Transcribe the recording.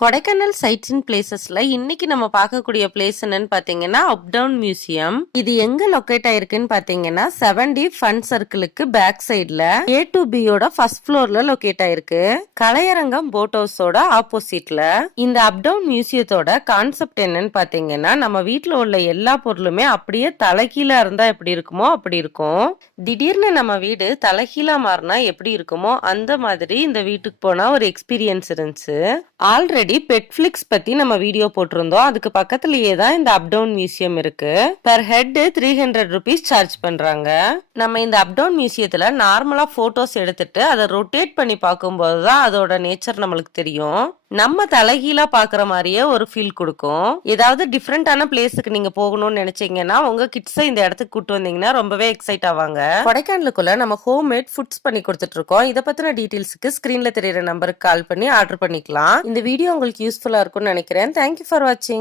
Kodaikanal sides and பிளேசஸ்ல இன்னைக்கு நம்ம பார்க்கக்கூடிய பிளேஸ் என்னன்னு பாத்தீங்கன்னா அப் டவுன் மியூசியம். இது எங்க லொக்கேட் ஆயிருக்குன்னு பாத்தீங்கன்னா 7D ஃபன் சர்க்கிளுக்கு பேக் சைட்ல A to Bயோட ஃபர்ஸ்ட் ஃப்ளோர்ல லொக்கேட் ஆயிருக்கு. கலையரங்கம் போட் ஹவுஸோட ஆப்போசிட்ல. இந்த அப் டவுன் மியூசியத்தோட கான்செப்ட் என்னன்னு பாத்தீங்கன்னா நம்ம வீட்டுல உள்ள எல்லா பொருளுமே அப்படியே தலைகீழா இருந்தா எப்படி இருக்குமோ அப்படி இருக்கும். திடீர்னு நம்ம வீடு தலைகீழா மாறினா எப்படி இருக்குமோ அந்த மாதிரி இந்த வீட்டுக்கு போனா ஒரு எக்ஸ்பீரியன்ஸ் இருந்துச்சு. ஆல்ரெடி பெட்ஃபிளிக்ஸ் பத்தி நம்ம வீடியோ போட்டிருந்தோம். அதுக்கு பக்கத்துலயே தான் இந்த அப் டவுன் மியூசியம் இருக்கு. பெர் ஹெட் 300 rupees சார்ஜ் பண்றாங்க. நம்ம இந்த அப் டவுன் மியூசியத்துல நார்மலா போட்டோஸ் எடுத்துட்டு அதை ரொட்டேட் பண்ணி பார்க்கும்போது தான் அதோட நேச்சர் நம்மளுக்கு தெரியும். நம்ம தலைகீழா பாக்குற மாதிரியே ஒரு ஃபீல் கொடுக்கும். ஏதாவது டிஃப்ரெண்டான பிளேஸுக்கு நீங்க போகணும்னு நினைச்சீங்கன்னா உங்க கிட்ஸை இந்த இடத்துக்கு கூட்டு வந்தீங்கன்னா ரொம்பவே எக்ஸைட் ஆவாங்க. கொடைக்கானலுக்குள்ள நம்ம ஹோம் மேட் ஃபுட்ஸ் பண்ணி கொடுத்துட்டு இருக்கோம். இதை பத்தின டீடைல்ஸ்க்கு ஸ்கிரீன்ல தெரியுற நம்பருக்கு கால் பண்ணி ஆர்டர் பண்ணிக்கலாம். இந்த வீடியோ உங்களுக்கு யூஸ்ஃபுல்லா இருக்கும்னு நினைக்கிறேன். தேங்க்யூ ஃபார் வாட்சிங்.